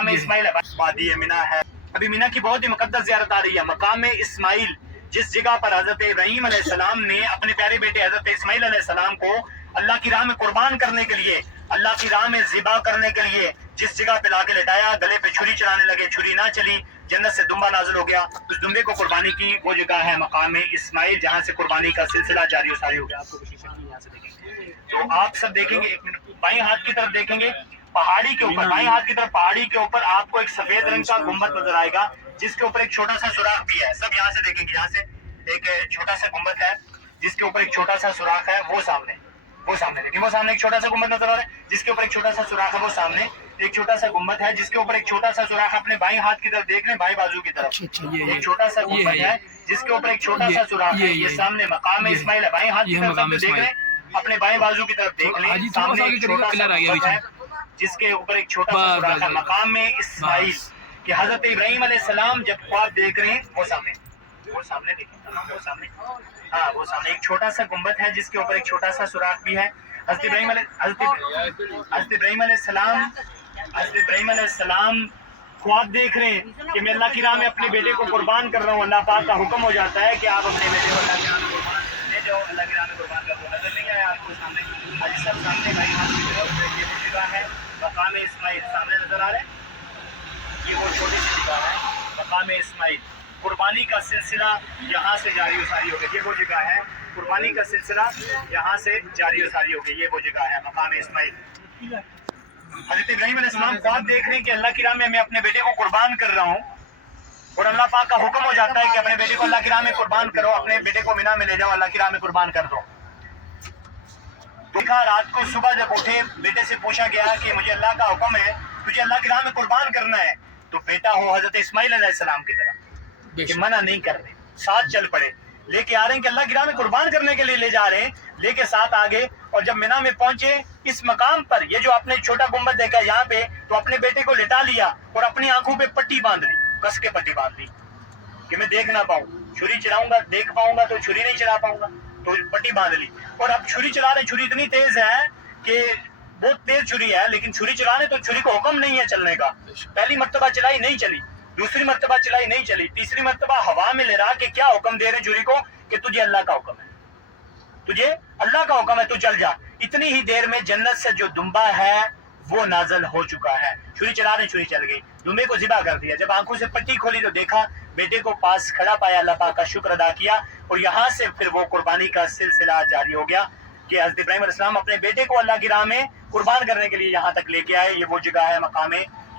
मकाम इस्माइल है, वादी मिना है। अभी मिना की बहुत ही मुकद्दस ज़ियारत आ रही है। मकाम इस्माइल, जिस जगह पर हजरत इब्राहीम अलैहिस्सलाम ने अपने प्यारे बेटे हजरत इस्माइल अलैहिस्सलाम को अल्लाह की राह में कुर्बान करने के लिए, अल्लाह की राह में ज़िबा करने के लिए जिस जगह पे लाके लटाया, गले पे छुरी चलाने लगे, छुरी ना चली, जन्नत से दुम्बा नाजिल हो गया, उस दुम्बे को कुर्बानी की वो जगह है मकाम इस्माइल, जहाँ से कुर्बानी का सिलसिला जारी सारी हो गया। आपको यहाँ से देखेंगे तो आप सब देखेंगे, एक मिनट बाएं हाथ की तरफ देखेंगे, पहाड़ी के ऊपर, बाएं हाथ की तरफ पहाड़ी के ऊपर आपको एक सफेद रंग का गुम्बद नजर आएगा, जिसके ऊपर एक छोटा सा सुराख भी है। सब यहाँ से देखेंगे, यहाँ से एक छोटा सा गुम्बद है जिसके ऊपर एक छोटा सा सुराख है, वो सामने लेकिन वो सामने एक छोटा सा गुम्बद नजर आ रहा है जिसके ऊपर एक छोटा सा सुराख है, वो सामने एक छोटा सा गुम्बद है जिसके ऊपर एक छोटा सा सुराख। अपने बाएं हाथ की तरफ देख लें, बाएं बाजू की तरफ एक छोटा सा गुम्बद है जिसके ऊपर एक छोटा सा सुराख है, ये सामने मकाम इस्माइल है। बाएं हाथ की तरफ देख लें, अपने बाएं बाजू की तरफ देख लें, सामने एक छोटा सा गुम्बद है जिसके ऊपर एक छोटा सा सुराख है, मकाम इस्माइल कि हजरत इब्राहीम अलैहिस्सलाम जब ख्वाब देख रहे हैं, वो सामने देखिए, हाँ वो सामने एक छोटा सा गुम्बद है जिसके ऊपर एक छोटा सा सुराख भी है। हजरत इब्राहीम अलैहिस्सलाम ख्वाब देख रहे हैं कि मैं अल्लाह की राह में अपने बेटे को कुर्बान कर रहा हूँ। अल्लाह पाक का हुक्म हो जाता है कि आप अपने बेटे को अल्लाह की राह में कुर्बान ले जाओ, अल्लाह की राह में कुर्बान कर दो। नजर नहीं आया आपको सामने? आज सब सामने भाई हाथ की तरफ ये वो जगह है मकाम इस्माइल, सामने नजर आ रहा है, ये वो छोटी सी जगह है मकाम इस्माइल। कुर्बानी का सिलसिला यहाँ से जारी सारी हो गई, ये वो जगह है, कुर्बानी का सिलसिला यहाँ से जारी सारी हो गई, ये वो जगह है मकाम इस्माइल। हज़रत इब्राहीम अलैहिस्सलाम ख्वाब देख रहे हैं कि अल्लाह की राह में मैं अपने बेटे को कुर्बान कर रहा हूँ, और अल्लाह पाक का हुक्म हो जाता है कि अपने बेटे को अल्लाह की राह में कुर्बान करो, अपने बेटे को मिना में ले जाओ, अल्लाह की राह में कुर्बान कर दो। देखा रात को, सुबह जब उठे बेटे से पूछा गया कि मुझे अल्लाह का हुक्म है, तुझे अल्लाह की राह में कुर्बान करना है, तो बेटा हो हजरत इस्माइल अलैहिस्सलाम की तरह कि मना नहीं कर रहे, साथ चल पड़े, लेके आ रहे हैं कि अल्लाह की राह में कुर्बान करने के लिए ले जा रहे हैं, लेके साथ आगे। और जब मिना में पहुंचे, इस मकाम पर ये जो आपने छोटा गुम्बद देखा यहाँ पे, तो अपने बेटे को लिटा लिया और अपनी आंखों पे पट्टी बांध ली, कस के पट्टी बांध ली कि मैं देख ना पाऊं, छुरी चलाऊंगा देख पाऊंगा तो छुरी नहीं चला पाऊंगा, तो पट्टी बांध ली। और अब छुरी चला रहे, छुरी इतनी तेज है कि बहुत तेज छुरी है, लेकिन छुरी चला रहे तो छुरी को हुक्म नहीं है चलने का। पहली मर्तबा चलाई नहीं चली, दूसरी मर्तबा चलाई नहीं चली, तीसरी मर्तबा हवा में ले रहा कि क्या हुक्म दे रहे छुरी को कि तुझे अल्लाह का हुक्म है, तुझे अल्लाह का हुक्म है, तू चल जा। इतनी ही देर में जन्नत से जो दुम्बा है वो नाजल हो चुका है। छुरी चला रहे, छुरी चल गई, दुम्बे को ज़िबा कर दिया। जब आंखों से पट्टी खोली तो देखा बेटे को पास खड़ा पाया, अल्लाह पाक का शुक्र अदा किया, और यहाँ से फिर वो कुर्बानी का सिलसिला जारी हो गया कि हज़रत इब्राहीम अलैहिस्सलाम अपने बेटे को अल्लाह की राह में कुर्बान करने के लिए यहाँ तक लेके आए। ये वो जगह है मकाम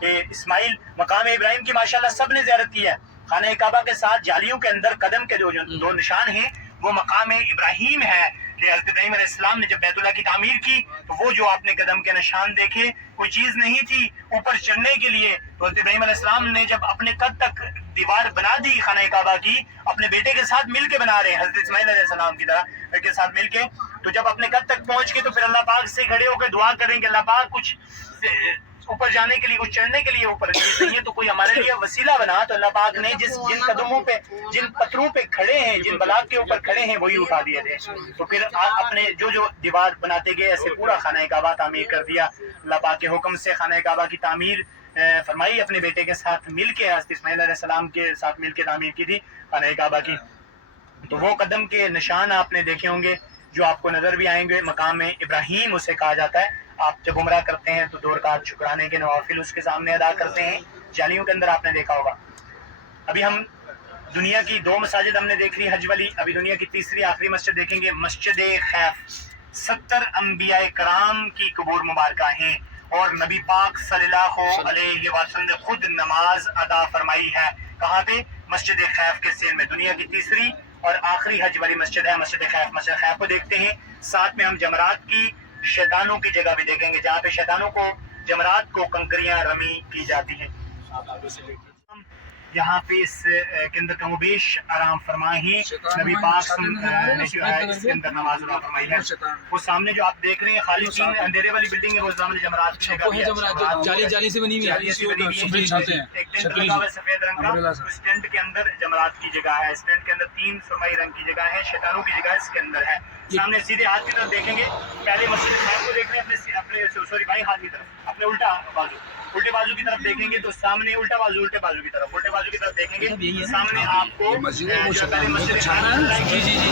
इस्माइल। मकाम इब्राहीम की माशाल्लाह सब ने ज़ियारत की है। खाना काबा के साथ जालियों के अंदर कदम के दो निशान हैं, वो मकाम इब्राहीम है कि हज़रत इब्राहीम अलैहिस्सलाम ने जब बैतुल्लाह की तामीर की तो वो जो आपने कदम के निशान देखे, कोई चीज़ नहीं थी ऊपर चढ़ने के लिए। तो हज़रत इब्राहीम अलैहिस्सलाम ने जब अपने कद तक दीवार बना दी खाना काबा की, अपने बेटे के साथ मिल के बना रहे हैं हज़रत इस्माइल अलैहिस्सलाम की तरह के साथ मिल के, तो जब अपने कद तक पहुंच के तो फिर अल्लाह पाक से खड़े होकर दुआ करेंगे, अल्लाह पाक कुछ ऊपर जाने के लिए, कुछ चढ़ने के लिए ऊपर चाहिए तो कोई हमारे लिए वसीला बना। तो अल्लाह पाक ने जिन कदमों पे, जिन पत्थरों पे खड़े हैं, जिन बलाक के ऊपर खड़े हैं, वही उठा दिए थे। तो फिर अपने जो दीवार बनाते गए, ऐसे पूरा खाना काबा तामीर कर दिया। अल्लाह पाक के हुक्म से खाना काबा की तामीर फरमाई, अपने बेटे के साथ मिल के, हज़रत इस्माइल अलैहिस्सलाम के साथ मिल के तामीर की थी खाना काबा की। तो वो कदम के निशान आपने देखे होंगे जो आपको नजर भी आएंगे। मकाम इब्राहीम उसे कहा जाता है। आप जब उम्रा करते हैं तो 2 रकात शुक्राने के नवाफिल उसके सामने अदा करते हैं, जालियों के अंदर आपने देखा होगा। अभी हम दुनिया की 2 मसाजिद हमने देख ली हज वाली, अभी दुनिया की तीसरी आखिरी मस्जिद देखेंगे, मस्जिद खैफ। 70 अंबिया कराम की कबूर मुबारक हैं और नबी पाक सल्लल्लाहु अलैहि वसल्लम ने खुद नमाज अदा फरमाई है। कहाँ पे? मस्जिद खैफ के सेल में। दुनिया की तीसरी और आखिरी हज वाली मस्जिद है मस्जिद खैफ। मस्जिद खैफ को देखते हैं, साथ में हम जमरात की, शैतानों की जगह भी देखेंगे जहाँ पे शैतानों को, जमरात को कंकरियां रमी की जाती हैं। यहाँ पे इस के अंदर कमोबेश आराम फरमाए हैं। नबी पाक ने जो है इसके अंदर नमाज अदा फरमाई है। वो सामने जो आप देख रहे हैं खाली 3 अंधेरे वाली बिल्डिंग है, वो सामने जमरात की जगह है, जाली से बनी हुई है, एक टेंट लगा हुआ है सफेद रंग का, उस टेंट के अंदर जमरात की जगह है। इस टेंट के अंदर 3 सुरमई रंग की जगह है, शैतानों की जगह इसके अंदर है। सामने सीधे हाथ की तरफ देखेंगे, पहले मस्जिद खैफ को देख रहे हैं, अपने सॉरी बाएं हाथ की तरफ, अपने उल्टा बाजू उल्टे बाजू की तरफ देखेंगे तो सामने उल्टा बाजू उल्टे बाजू की तरफ उल्टे बाजू की तरफ देखेंगे सामने आपको जो पहले मस्जिद जी जी जी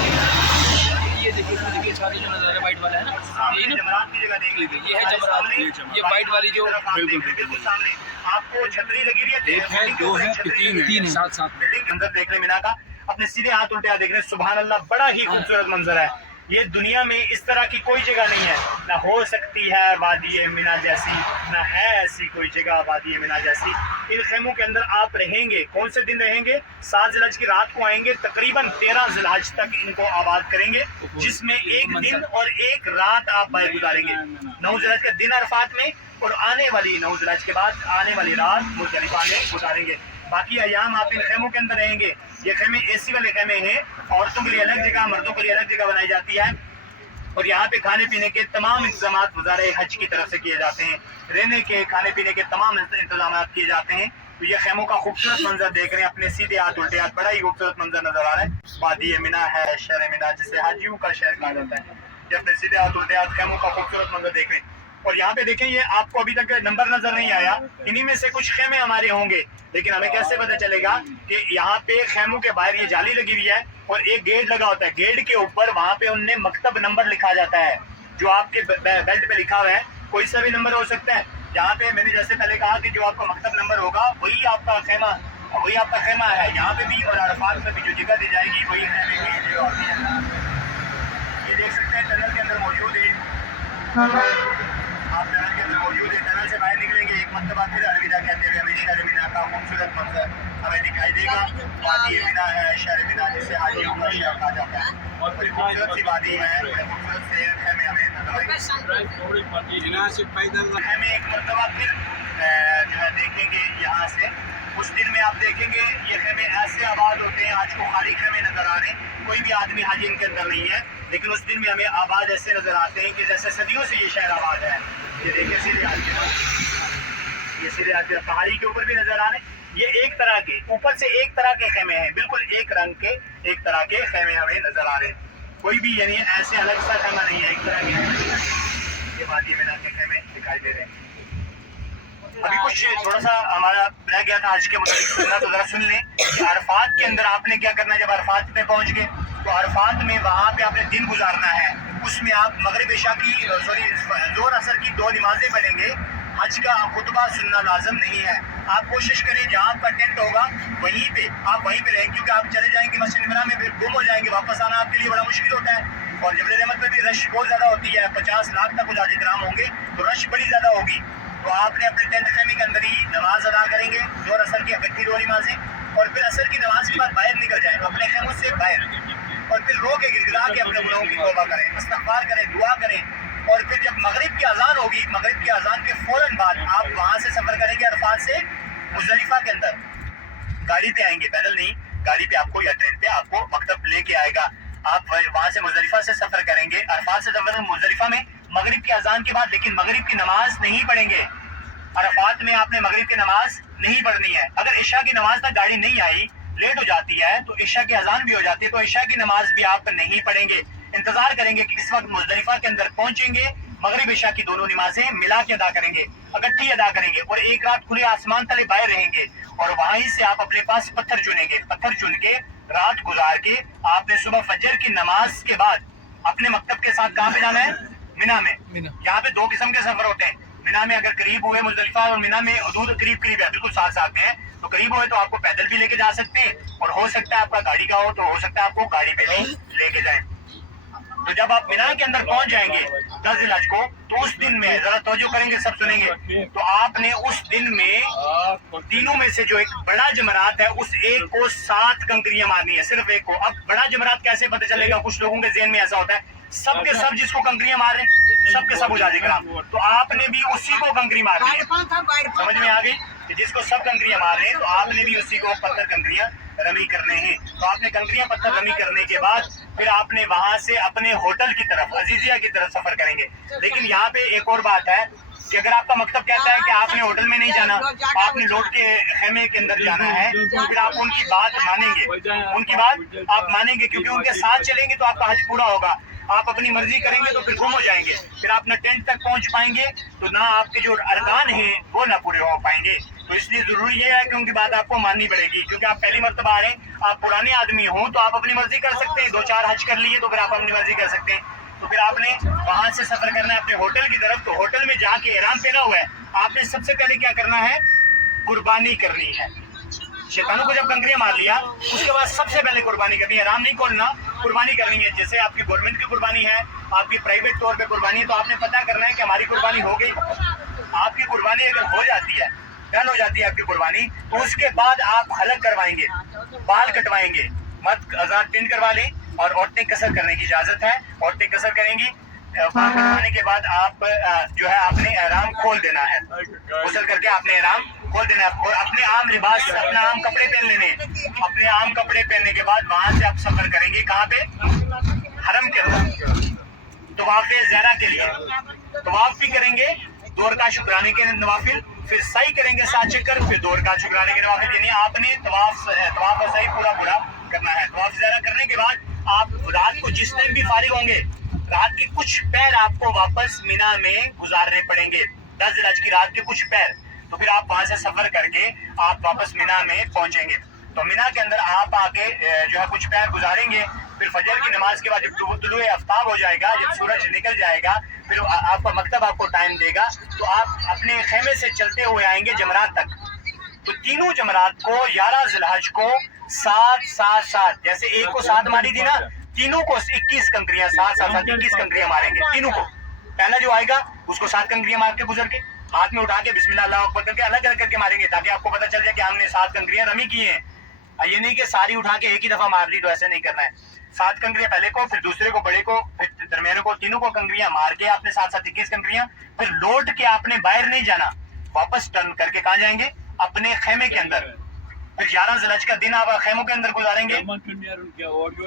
ये देखिए इसमें देखिए छाती जो नजर आ रहा है वाइट वाला है ना यही ना जमरात की जगह देख लीजिए ये है जमरात ये वाइट वाली जो बिल्कुल सामने आपको छतरी लगी हुई है एक है, दो है, तीन है, साथ साथ में। बिल्डिंग मंजर देख रहे मीना का अपने सीधे हाथ उल्टे हाथ देख रहे हैं सुभान अल्लाह बड़ा ही खूबसूरत मंजर है ये दुनिया में इस तरह की कोई जगह नहीं है ना हो सकती है वादी मीना जैसी ना है ऐसी कोई जगह वादी मीना जैसी इन खेमों के अंदर आप रहेंगे कौन से दिन रहेंगे 7 ज़िलहज की रात को आएंगे तकरीबन 13 ज़िलहज तक इनको आबाद करेंगे जिसमें एक दिन और एक रात आप बाहर गुजारेंगे 9 ज़िलहज का दिन अरफात में और आने वाली 9 ज़िलहज के बाद आने वाली रात मुज़दलिफा में गुजारेंगे बाकी अयाम आप इन खेमों के अंदर रहेंगे ये खेमे एसी वाले खेमे हैं औरतों के लिए अलग जगह मर्दों के लिए अलग जगह बनाई जाती है और यहाँ पे खाने पीने के तमाम इंतजाम वज़ारे हज की तरफ से किए जाते हैं रहने के खाने पीने के तमाम इंतजाम किए जाते हैं तो ये खेमों का खूबसूरत मंजर देख रहे हैं अपने सीधे हाथ उल्टे हाथ बड़ा ही खूबसूरत मंजर नजर आ रहा है वादी मीना है शहर मीना जिसे हाजियों का शहर कहा जाता है ये अपने सीधे हाथ उल्टे हाथ खेमों का खूबसूरत मंजर देख रहे हैं और यहाँ पे देखें ये आपको अभी तक नंबर नजर नहीं आया इन्हीं में से कुछ खेमे हमारे होंगे लेकिन हमें कैसे पता चलेगा कि यहाँ पे खेमों के बाहर ये जाली लगी हुई है और एक गेट लगा होता है गेट के ऊपर वहाँ पे उनने मकतब नंबर लिखा जाता है जो आपके बेल्ट पे लिखा हुआ है कोई सा भी नंबर हो सकता है यहाँ पे मैंने जैसे पहले कहा कि जो आपका मकतब नंबर होगा वही आपका खेमा है यहाँ पे भी और अरफात में भी जो जगह दी जाएगी वही खेमे की जगह होती है ये देख सकते हैं टनल के अंदर मौजूद है आप टनल के अंदर मौजूद है टनल से बाहर निकलेंगे एक मरतबा फिर अलविदा कहते हुए हमें शहर मीना का खूबसूरत मंजर हमें दिखाई देगा वादी मीना है शहर मीना जिसे हाजियों का शहर कहा जाता है और बड़ी खूबसूरत सी वादी है बड़े खूबसूरत से खेमे हमें हमें एक मरतबा फिर जो है देखेंगे यहाँ से उस दिन में आप देखेंगे ये खेमे ऐसे आबाद होते हैं आज को खाली खेमे नजर आ रहे हैं कोई भी आदमी हाजी इनके अंदर नहीं है लेकिन उस दिन में हमें आबाद ऐसे नजर आते हैं कि जैसे सदियों से ये शहर आबाद है ये देखिए सीधे हाथ के ये सीधे हाथ के पहाड़ी के ऊपर भी नजर आ रहे हैं ये एक तरह के ऊपर से एक तरह के खेमे हैं बिल्कुल एक रंग के एक तरह के खेमे हमें नजर आ रहे हैं कोई भी यानी ऐसे अलग सा खेमा नहीं है एक तरह के ये वादी मीना के खेमे दिखाई दे रहे हैं अभी कुछ थोड़ा सा हमारा रह गया था आज के मुताबिक तो जरा सुन लें कि अरफात के अंदर आपने क्या करना है जब अरफात पे पहुंच गए तो अरफात में वहाँ पे आपने दिन गुजारना है उसमें आप मगरिब इशा की जोर असर की 2 नमाजें पढ़ेंगे हज का खुतबा सुनना लाजम नहीं है आप कोशिश करें जहाँ आपका टेंट होगा वहीं पे आप वहीं पे रहें क्योंकि आप चले जाएंगे मस्जिद नबी में फिर गुम हो जाएंगे वापस आना आपके लिए बड़ा मुश्किल होता है और जबल रहमत में भी रश बहुत ज़्यादा होती है 50 लाख तक कुछ हाजिराम होंगे तो रश बड़ी ज़्यादा होगी तो आपने अपने टेंट खेमे के अंदर ही नमाज अदा करेंगे जोर असर की अकट्ठी 2 नमाजें और फिर असर की नमाज के बाद बाहर निकल जाएं अपने खेमों से बाहर और फिर रो के गिड़गिड़ा के अपने गुनाहों की तौबा करें इस्तग़फ़ार करें दुआ करें और फिर जब मगरिब की अजान होगी मगरिब की अजान के फौरन बाद आप वहाँ से सफ़र करेंगे अरफात से मुज़दलिफ़ा के अंदर गाड़ी पे आएंगे पैदल नहीं गाड़ी पे आपको या ट्रेन पे आपको मकतब लेके आएगा आप वहाँ से मुज़दलिफ़ा से सफ़र करेंगे अरफात से सफ़र मुज़दलिफ़ा में मगरिब की अजान के बाद लेकिन मगरिब की नमाज नहीं पढ़ेंगे अरफात में आपने मगरिब की नमाज नहीं पढ़नी है अगर इशा की नमाज तक गाड़ी नहीं आई लेट हो जाती है तो इशा की अजान भी हो जाती है तो इशा की नमाज भी आप नहीं पढ़ेंगे इंतजार करेंगे कि इस वक्त मुज़दलिफ़ा के अंदर पहुंचेंगे मगरिब इशा की दोनों नमाजें मिला के अदा करेंगे इकट्ठी अदा करेंगे और एक रात खुले आसमान तले बाहर रहेंगे और वहीं से आप अपने पास पत्थर चुनेंगे पत्थर चुन के रात गुजार के आपने सुबह फजर की नमाज के बाद अपने मकतब के साथ कहाँ पे जाना है मिना में यहाँ पे 2 किस्म के सफर होते हैं मिना में अगर करीब हुए मुज़दलिफ़ा और मिना में हदूद करीब है बिल्कुल साथ साथ में है तो करीब हुए तो आपको पैदल भी लेके जा सकते हैं और हो सकता है आपका गाड़ी का हो तो हो सकता है आपको गाड़ी पे भी लेके जाएं तो जब आप मिना के अंदर पहुंच जाएंगे 10 ज़िलहज को तो उस दिन में जरा तवज्जो करेंगे सब सुनेंगे तो आपने उस दिन में तीनों में से जो एक बड़ा जमरात है उस एक को 7 कंकरियां मारनी है सिर्फ एक को अब बड़ा जमरात कैसे पता चलेगा कुछ लोगों के ज़हन में ऐसा होता है सब के सब जिसको कंकरियां मार रहे हैं सबके सब उजाले कराम तो आपने भी उसी को कंकरी मारनी है समझ में आ गई कि जिसको सब कंकरियां मार रहे हैं तो आपने भी उसी को पत्थर कंकरियां रमी करने हैं तो आपने कंकरियां पत्थर रमी करने के बाद फिर आपने वहां से अपने होटल की तरफ अजीजिया की तरफ सफर करेंगे लेकिन यहाँ पे एक और बात है कि अगर आपका मकतब कहता है कि आपने होटल में नहीं जाना आपने लौट के खेमे के अंदर जाना है तो फिर आप उनकी बात मानेंगे उनकी बात आप मानेंगे क्योंकि उनके साथ चलेंगे तो आपका हज पूरा होगा आप अपनी मर्जी करेंगे तो फिर गुम हो जाएंगे, फिर आप न टेंट तक पहुंच पाएंगे तो ना आपके जो अरकान हैं वो ना पूरे हो पाएंगे। तो इसलिए जरूरी ये है कि उनकी बात आपको माननी पड़ेगी, क्योंकि आप पहली मर्तबा आ रहे हैं, आप पुराने आदमी हो तो आप अपनी मर्जी कर सकते हैं, 2-4 हज कर लिए तो फिर आप अपनी मर्जी कर सकते हैं। तो फिर आपने वहां से सफर करना है अपने होटल की तरफ, तो होटल में जाके एहराम पहना हुआ है, आपने सबसे पहले क्या करना है, कुर्बानी करनी है। शैतानों को जब कंकरियां मार लिया उसके बाद सबसे पहले कुर्बानी करनी है, एहराम नहीं खोलना, कुर्बानी करनी है। जैसे आपकी गवर्नमेंट की कुर्बानी है, आपकी प्राइवेट तौर पे कुर्बानी है, तो आपने पता करना है कि हमारी कुर्बानी हो गई। आपकी कुर्बानी अगर हो जाती है, डन हो जाती है आपकी कुर्बानी, तो उसके बाद आप हलक करवाएंगे, बाल कटवाएंगे, मत आजाद टिंड करवा लें, और औरतें कसर करने की इजाजत है, औरतें कसर करेंगी। बाल कटवाने के बाद आप जो है आपने एहराम खोल देना है, गुस्ल करके आपने एहराम खोल देना है, और अपने आम लिबास, अपने आम कपड़े पहन लेने। अपने आम कपड़े पहनने के बाद वहां से आप सफर करेंगे कहाँ पे, हरम के अंदर, तवाफ ज़हरा के लिए। तवाफ भी करेंगे, दो रकात शुक्राने के नवाफिल, फिर सही करेंगे 7 चक्कर, फिर 2 रकात शुक्राने के नवाफिल, यानी आपने तवाफ और सही पूरा करना है। तवाफ ज़हरा करने के बाद आप रात को जिस टाइम भी फारिग होंगे, रात की कुछ पैर आपको वापस मिना में गुजारने पड़ेंगे, 10 ज़िलहज की रात के कुछ पैर। तो फिर आप वहां से सफर करके आप वापस मिना में पहुंचेंगे। तो मिना के अंदर आप आके जो है कुछ पैर गुजारेंगे, फिर फजर की नमाज के बाद जब तुलुए आफ्ताब हो जाएगा, जब सूरज निकल जाएगा, फिर आपका मकतब आपको टाइम देगा, तो आप अपने खेमे से चलते हुए आएंगे जमरात तक। तो तीनों जमरात को 11 ज़िलहज को 7-7-7, जैसे एक को 7 मारी थी ना, तीनों को 21 कंकरियां, 7-7-7 21 कंकरियां मारेंगे तीनों को। पहला जो आएगा उसको 7 कंकरियां मार के गुजर के हाथ में उठा के बिस्मिल्लाह अल्लाहु अकबर करके अलग अलग करके मारेंगे, ताकि आपको पता चल जाए कि हमने 7 कंकरियां रमी की हैं। ये नहीं कि सारी उठा के एक ही दफा मार ली, तो ऐसे नहीं करना है। 7 कंकरियां पहले को, फिर दूसरे को, बड़े को, फिर दरमियाने को, तीनों को कंकरियां मार के आपने 7-7 21 कंकरियां, फिर लौट के आपने बाहर नहीं जाना, वापस टर्न करके कहाँ जाएंगे, अपने खेमे के अंदर। फिर 11 ज़िलहज का दिन आप खेमों के अंदर गुजारेंगे,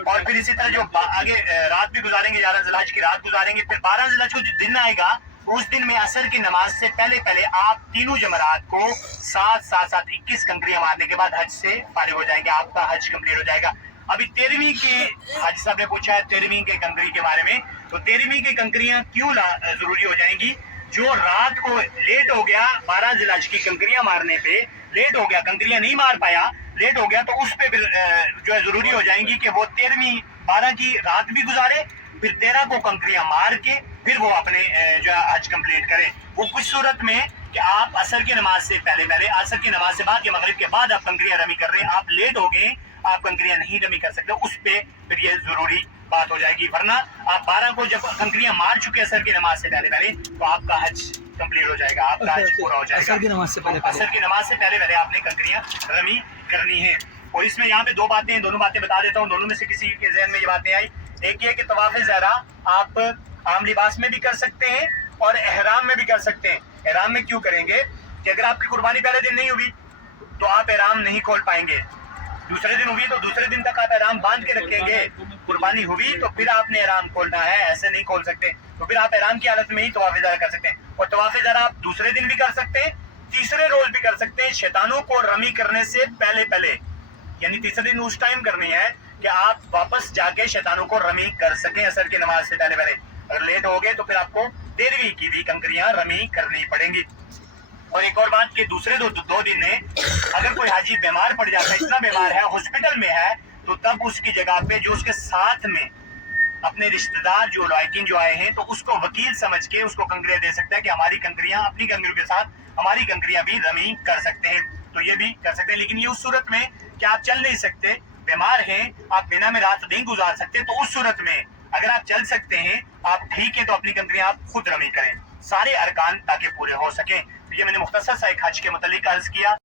और फिर इसी तरह जो आगे रात भी गुजारेंगे, 11 ज़िलहज की रात गुजारेंगे। फिर 12 ज़िलहज को जो दिन आएगा, उस दिन में असर की नमाज से पहले आप तीनों जमरात को 7-7-7 21 कंकरियां मारने के बाद हज से फारिग हो जाएंगे, आपका हज कंप्लीट हो जाएगा। अभी 13वीं की हज साहब ने पूछा है 13वीं के कंकरी के बारे में, तो 13वीं की कंकरियां क्यों जरूरी हो जाएंगी, जो रात को लेट हो गया 12 ज़िलहज की कंकरियां मारने पे, लेट हो गया, कंकरियां नहीं मार पाया, लेट हो गया, तो उस पे जो है जरूरी हो जाएंगी कि वो 13वीं 12 की रात भी गुजारे, फिर 13 को कंकरियां मार के फिर वो अपने जो है हज कंप्लीट करें। वो कुछ सूरत में कि आप असर की नमाज से पहले, असर की नमाज से बाद या मगरिब के बाद आप कंकरियां रमी कर रहे हैं, आप लेट हो गए, आप कंकरियां नहीं रमी कर सकते, उस पे फिर ये जरूरी बात हो जाएगी। वरना आप 12 को जब कंकरियां मार चुके असर की नमाज से पहले, तो आपका हज कंप्लीट हो जाएगा, आपका हज पूरा हो जाएगा। असर की नमाज से पहले आपने कंकरियां रमी करनी है। और इसमें यहाँ पे 2 बातें, दोनों बातें बता देता हूँ, दोनों में से किसी के ज़हन में ये बातें आई। एक ये कि तवाफ़ ज़हरा आप आम लिबास में भी कर सकते हैं और एहराम में भी कर सकते हैं। एहराम में क्यों करेंगे कि अगर आपकी कुर्बानी पहले दिन नहीं हुई तो आप एहराम नहीं खोल पाएंगे, दूसरे दिन हुई तो दूसरे दिन तक आप एहराम बांध के रखेंगे, कुर्बानी हुई तो फिर आपने एहराम खोलना है, ऐसे नहीं खोल सकते। तो फिर आप एहराम की हालत में ही तवाफ़ ज़हरा कर सकते हैं। और तवाफ़ ज़हरा आप दूसरे दिन भी कर सकते हैं, तीसरे रोज भी कर सकते हैं, शैतानों को रमी करने से पहले, यानी तीसरे दिन उस टाइम करनी है कि आप वापस जाके शैतानों को रमी कर सकें असर की नमाज से पहले। अगर लेट हो गए तो फिर आपको 13वीं की भी कंकरियां रमी करनी पड़ेंगी। और एक और बात कि दूसरे दो दिन में अगर कोई हाजी बीमार पड़ जाता है, इतना बीमार है, हॉस्पिटल में है, तो तब उसकी जगह पे जो उसके साथ में अपने रिश्तेदार जो लायकीन जो आए हैं, तो उसको वकील समझ के उसको कंकरियां दे सकता है कि हमारी कंकरियां अपनी कंकरियों के साथ हमारी कंकरियां भी रमी कर सकते हैं, तो ये भी कर सकते हैं। लेकिन ये उस सूरत में कि आप चल नहीं सकते, बीमार हैं, आप बिना में रात नहीं गुजार सकते, तो उस सूरत में अगर आप चल सकते हैं, आप ठीक है, तो अपनी कंकरियां आप खुद रमी करें, सारे अरकान ताकि पूरे हो सकें। तो ये मैंने मुख्तसर सा एक हज के मुतालिक अर्ज किया।